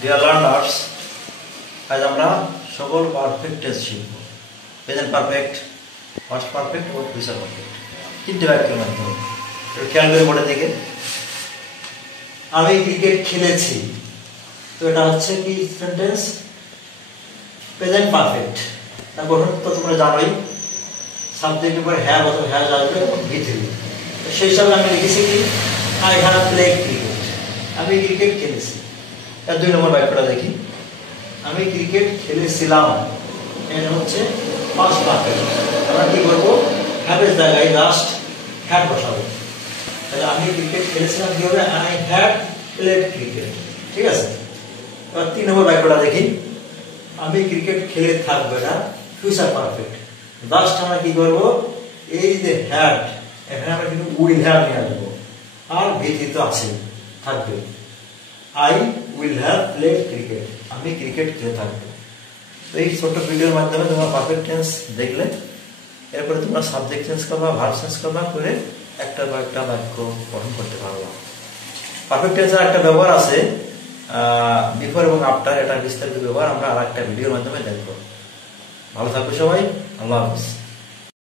Dear learners, আজ আমরা সকল পারফেক্ট টেন্স শিখব। প্রেজেন্ট পারফেক্ট, পাস্ট পারফেক্ট ও ফিউচার পারফেক্ট, তিনটে বাক্যের মাধ্যমে। খেয়াল করে বোর্ডের দিকে, আমি ক্রিকেট খেলেছি, তো এটা হচ্ছে কি সেন্টেন্স প্রেজেন্ট পারফেক্ট। তার গঠন তো তোমরা জানোই, সাবজেক্টের পরে হ্যাভ অথবা হ্যাজ আসবে এবং ভিথিল। সেই হিসাবে আমি লিখেছি কি আই হ্যাভ প্লেড ক্রিকেট, আমি ক্রিকেট খেলেছি। তার 2 নম্বর বাক্যটা দেখি, আমি ক্রিকেট খেলেছিলাম, এটা হচ্ছে পাস্ট পারফেক্ট। আমরা কি করবো, হ্যাভের জায়গায় লাস্ট হ্যাড বসাবো। তাহলে আমি ক্রিকেট খেলেছিলাম কি হবে, আই হ্যাড প্লেড ক্রিকেট। ঠিক আছে। এবার 3 নম্বর বাক্যটা দেখি, আমি ক্রিকেট খেলে থাকবো, এটা ফিউচার পারফেক্ট। লাস্ট আমরা কি করবো, এই যে হ্যাড, এখানে আমরা কিন্তু উইল হ্যাভ নিয়ে আসবো, আর ভিথিত আছে থাকবে, I will have played cricket, আমি ক্রিকেট খেলে থাকবো। তো এই ছোট্ট ভিডিওর মাধ্যমে তোমরা পারফেক্ট টেন্স দেখলে, এরপরে তোমরা সাবজেক্ট চেঞ্জ করবা, ভার্ব চেঞ্জ করবা, করে একটা বা একটা বাক্য গঠন করতে পারবা। পারফেক্ট টেন্সের একটা ব্যবহার আছে বিফোর এবং আফটার, এটা বিস্তারিত ব্যবহার আমরা আর একটা ভিডিওর মাধ্যমে দেখবো। ভালো থাকবে সবাই, আল্লাহ হাফেজ।